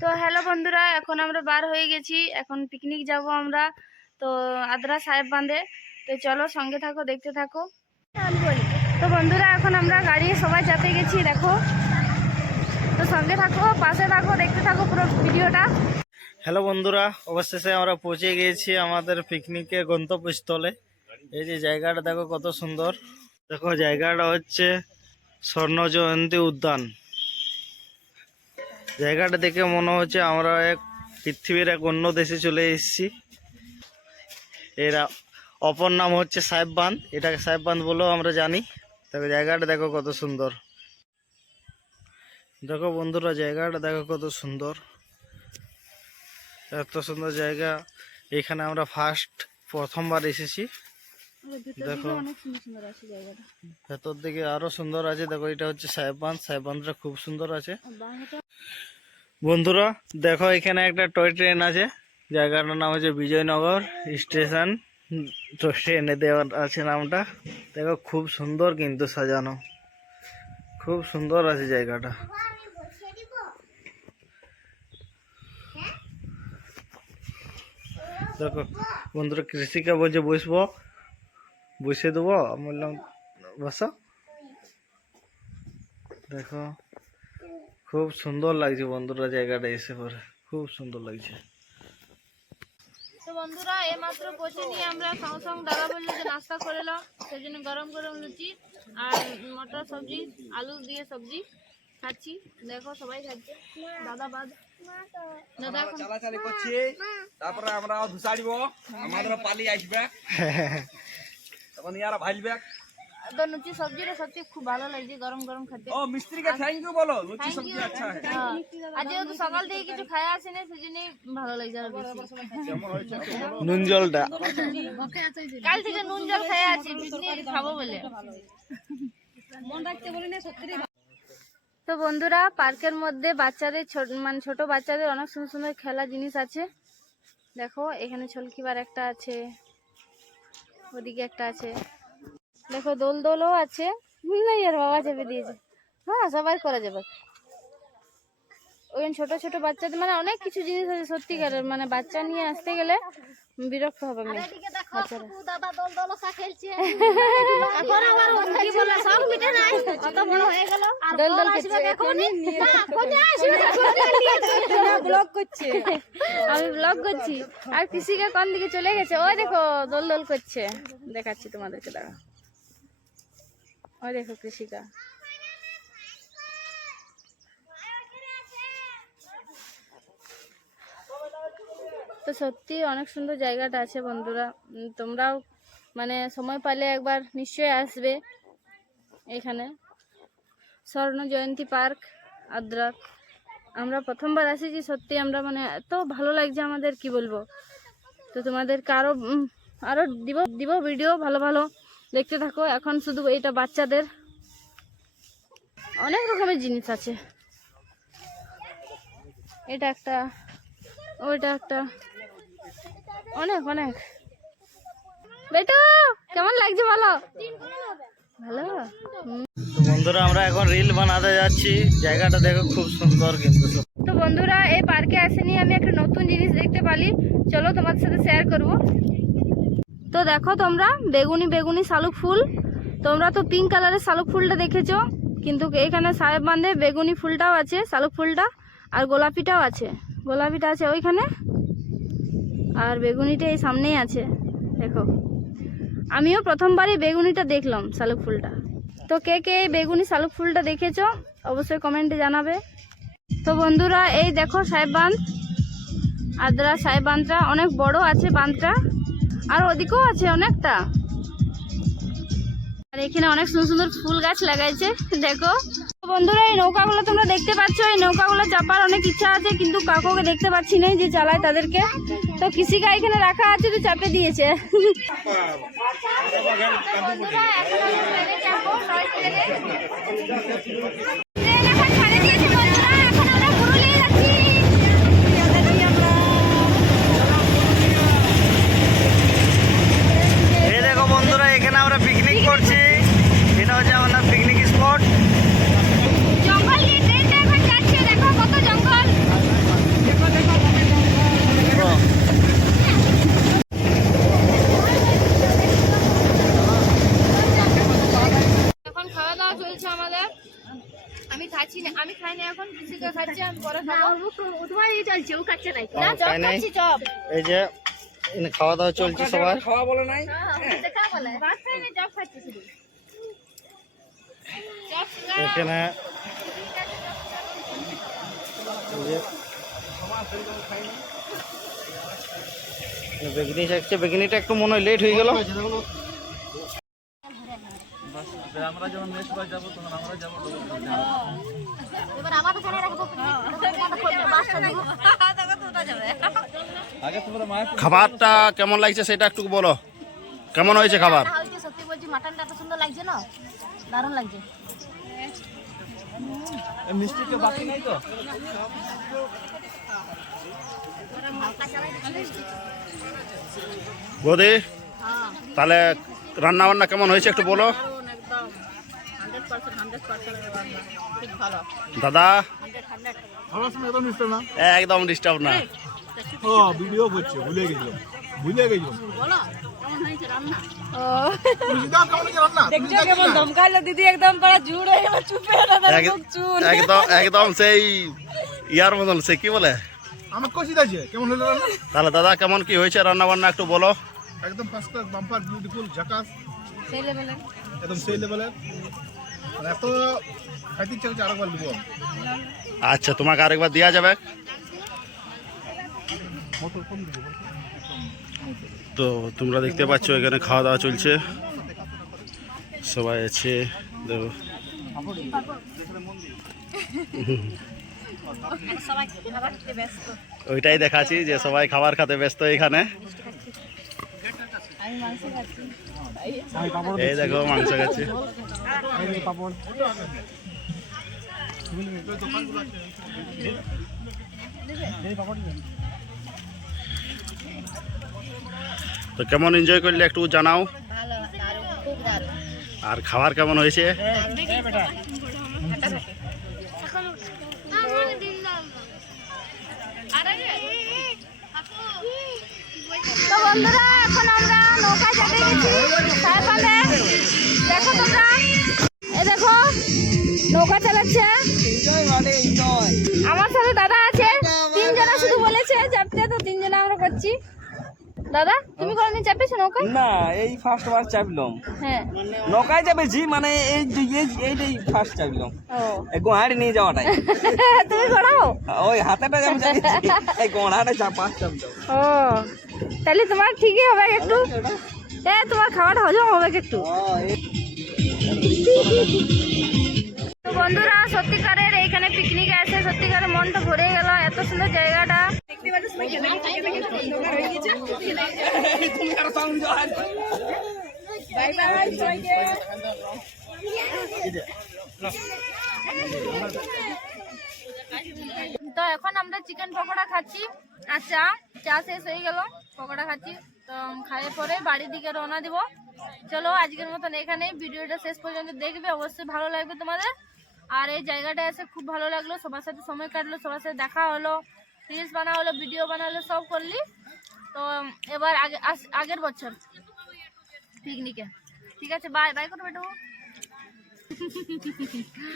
তো হ্যালো বন্ধুরা, এখন আমরা বার হয়ে গেছি। এখন পিকনিক যাব আমরা, তো আদ্রা সাহেব বাঁধে। তো চলো সঙ্গে থাকো, দেখতে থাকো। তো বন্ধুরা, এখন আমরা গাড়ি সবাই চাপে গেছি, দেখো। তো সঙ্গে থাকো, পাশে থাকো, দেখতে থাকো পুরো ভিডিওটা। হ্যালো বন্ধুরা, অবশেষে আমরা পৌঁছে গিয়েছি আমাদের পিকনিকের গন্তব্যস্থলে। এই যে জায়গাটা দেখো কত সুন্দর। দেখো জায়গাটা হচ্ছে স্বর্ণ জয়ন্তী উদ্যান। জায়গাটা দেখে মনে হচ্ছে আমরা পৃথিবীর এক অন্য দেশে চলে এসেছি। এরা অপর নাম হচ্ছে সাহেব বাঁধ, এটাকে সাহেব বাঁধ বলেও আমরা জানি। দেখো জায়গাটা দেখো কত সুন্দর। দেখো বন্ধুরা, জায়গাটা দেখো কত সুন্দর, এত সুন্দর জায়গা। এখানে আমরা প্রথমবার এসেছি। দেখো ভেতর দিকে আরো সুন্দর আছে। দেখো এটা হচ্ছে সাহেব বাঁধ, সাহেব বাঁধটা খুব সুন্দর আছে। বন্ধুরা দেখো, এখানে একটা টয় ট্রেন আছে। জায়গাটার নাম হচ্ছে বিজয়নগর স্টেশন। ট্রেনে দেওয়া আছে নামটা। দেখো খুব সুন্দর কিন্তু সাজানো, খুব সুন্দর আছে জায়গাটা। দেখো বন্ধুরা, কৃষিকা বলছে বসবো, বসে দেবো। আমি বললাম বসো। দেখো খুব সুন্দর লাগছে বন্ধুরা, জায়গাটা এসে পরে খুব সুন্দর লাগছে। তো বন্ধুরা, এইমাত্র পৌঁছে নিয়ে আমরা সঙ্গে দাদা বললো যে নাস্তা করে নাও, সেই জন্য গরম গরম লুচি আর মটর সবজি, আলু দিয়ে সবজি খাচ্ছি। দেখো সবাই খাচ্ছে, দাদা বাদ দাদা এখন চালাচালি করছি। তারপরে আমরা ধুসাড়িব, আমাদের পালি আসবে, তখন ইয়ারা ভাজবে। তো লুচি সবজিটা সত্যি খুব ভালো লাগছে, গরম গরম খেতে। ও মিস্ত্রিকে থ্যাংক ইউ বলো, লুচি সবজি আচ্ছা হয়। আর যেহেতু সকাল থেকে কিছু খাওয়া আসেনি, সেই জন্যই ভালো লাগছে আরো বেশি। নুন জলটা কাল থেকে নুন জল খাওয়া আছি, পিকনিক খাবো বলে। তো বন্ধুরা, পার্কের মধ্যে বাচ্চাদের ছোট বাচ্চাদের অনেক সুন্দর সুন্দর খেলা জিনিস আছে। দেখো এখানে ছলকিবার একটা আছে, ওদিকে একটা আছে। দেখো দোলও আছে। নাই আর বাবা চেপে দিয়েছে। হ্যাঁ সবাই করা যাবে। ওই ছোট ছোট বাচ্চাদের অনেক কিছু জিনিস আছে সত্যিকারের, বাচ্চা নিয়ে আসতে গেলে বিরক্ত হবে। আমি ব্লগ করছি আর কৃষিকা কোন দিকে চলে গেছে। ওই দেখো দোল করছে, দেখাচ্ছি তোমাদেরকে। দাঁড়া, ওই দেখো কৃষিকা। তো সত্যি অনেক সুন্দর জায়গাটা আছে বন্ধুরা। তোমরাও সময় পেলে একবার নিশ্চয়ই আসবে এখানে। স্বর্ণ জয়ন্তী পার্ক আদ্রা। আমরা প্রথমবার আসিছি, সত্যি আমরা এত ভালো লাগছে আমাদের, কি বলবো। তো তোমাদেরকে আরো দিব ভিডিও ভালো ভালো, দেখতে থাকো। এখন শুধু এইটা বাচ্চাদের, অনেক রকমের জিনিস আছে। এটা একটা, ওইটা একটা, অনেক অনেক। বেটু কেমন লাগছে বলো? ভালো। বন্ধুরা আমরা এখন রিল বানাতে যাচ্ছি। জায়গাটা দেখো খুব সুন্দর কিন্তু। তো বন্ধুরা, এই পার্কে আসেনি, আমি একটা নতুন জিনিস দেখতে পারি, চলো তোমাদের সাথে শেয়ার করব। তো দেখো তোমরা, বেগুনি বেগুনি শালুক ফুল। তোমরা তো পিঙ্ক কালারের শালুক ফুলটা দেখেছো, কিন্তু এখানে সাহেব বাঁধে বেগুনি ফুলটাও আছে, শালুক ফুলটা, আর গোলাপিটাও আছে। গোলাপিটা আছে ওইখানে, আর বেগুনিটা এই সামনেই আছে। দেখো আমিও প্রথমবারই বেগুনিটা দেখলাম, শালুক ফুলটা। তো কে কে এই বেগুনি শালুক ফুলটা দেখেছো অবশ্যই কমেন্টে জানাবে। তো বন্ধুরা, এই দেখো সাহেব বাঁধ, আদ্রা সাহেব বাঁধটা অনেক বড় আছে বাঁধটা, আর ওদিকেও আছে অনেকটা। আর এখানে অনেক সুন্দর সুন্দর ফুল গাছ লাগাইছে, দেখো। বন্ধুরা, এই নৌকাগুলো তোমরা দেখতে পাচ্ছ, এই নৌকাগুলো চাপার অনেক ইচ্ছা আছে, কিন্তু কাকুকে দেখতে পাচ্ছি না যে চালায় তাদেরকে। তো কৃষিকা এখানে রাখা আছে, তো চাপে দিয়েছে। এই দেখো বন্ধুরা, এখানে আমরা পিকনিক করছি। এটা হচ্ছে আমাদের পিকনিক স্পট। জঙ্গল আমি খাচ্ছি না, আমি খাই না এখন, কৃষিকা খাচ্ছে, আমি পরে খাবো। তোমার এই চলছে, ও খাচ্ছে না না, চপ খাই নাই। খাচ্ছি, চপ। এই যে এখানে খাওয়া দাওয়া চলছে সবার। খাওয়া বলে নাই দেখা বলে ভাত খাই না, চপ খাচ্ছি শুধু। চপ সিঙ্গারা। এখানে এই যে বেগুনি থাকছে, বেগুনিটা একটু মনে হয় লেট হয়ে গেল। আমরা যখন নেক্সট বার যাবো তখন আমরা যাবো এবার আমাকে জানিয়ে রাখবো, বাসটা দিব। আগে তোমরা মায়ের খাবারটা কেমন লাগছে সেটা একটু বলো, কেমন হয়েছে খাবার? সত্যি বলছি, মাটনটা এত সুন্দর লাগছে না, দারুণ লাগছে। মিষ্টিতে বাকি নাই তো? বৌদি তাহলে রান্না বান্না কেমন হয়েছে একটু বলো। দাদা একদম ডিস্টার্ব না। ভিডিও করছে, ভুলে গেছিলাম। একদম একদম সেই ইয়ার মতন, সে কি বলে। আমার কষিত আছে, কেমন হলো রান্না? তাহলে দাদা কেমন কি হয়েছে রান্না বান্না একটু বলো। একদম ফার্স্ট ক্লাস, বাম্পার, বিউটিফুল, ঝাকাস, সেই লেভেলের। একদম সেই লেভেলের। মানে এত খাইতে ইচ্ছা হচ্ছে, আরেকবার দেবো। আচ্ছা, তোমাকে আরেকবার দেওয়া যাবে। তো তোমরা দেখতে পাচ্ছ এখানে খাওয়া দাওয়া চলছে, সবাই আছে দেখো। সবাই খাবার খেতে ব্যস্ত। ওইটাই দেখাচ্ছি যে সবাই খাবার খেতে ব্যস্ত এখানে। আমি মাংস খাচ্ছি। এই দেখো মাংস খাচ্ছে। তো কেমন এনজয় করলে একটু জানাও, ভালো, দারুণ, খুব দারুণ। আর খাবার কেমন হয়েছে। তো বন্ধুরা, এখন আমরা নৌকায় চাপে গেছি সাহেবালে। দেখো তোমরা, এ দেখো নৌকা চালাচ্ছে। আমার সাথে দাদা আছে, তিনজনা শুধু বলেছে চাপতে, তো তিনজনা আমরা করছি। দাদা, তুমি কোনদিন চাপেছো নৌকা? না, এই ফার্স্ট বার চাপলাম। হ্যাঁ। নৌকায় যাবেছি, মানে এইটাই ফার্স্ট চাপলাম। ও, এই গোহাড়ি নিয়ে যাওয়াটাই। তুমি ঘোড়াও? ওই হাতেটা যেমন চাপিয়েছি, এই গোহাড়াটা ফার্স্ট চাপলাম। ও, তাহলে তোমার ঠিকই হবে একটু। তোমার খাওয়াটা হজম হবে একটু। তো বন্ধুরা, সত্যিকারের এইখানে পিকনিকে এসে সত্যিকারের মনটা ভরে গেল, এত সুন্দর জায়গাটা। তো এখন আমরা চিকেন পকোড়া খাচ্ছি, আর চা শেষ হয়ে গেল, পকোড়া খাচ্ছি। তো খাইয়ে পরে বাড়ির দিকে রওনা দিব। চলো আজকের মতন এখানেই, ভিডিওটা শেষ পর্যন্ত দেখবে, অবশ্যই ভালো লাগবে তোমাদের। আর এই জায়গাটা এসে খুব ভালো লাগলো, সবার সাথে সময় কাটলো, সবার সাথে দেখা হলো, রিলস বানা হলো, ভিডিও বানালো, সব করলি। তো এবার আগের বছর পিকনিকে। ঠিক আছে, বাই বাই করে বেটো।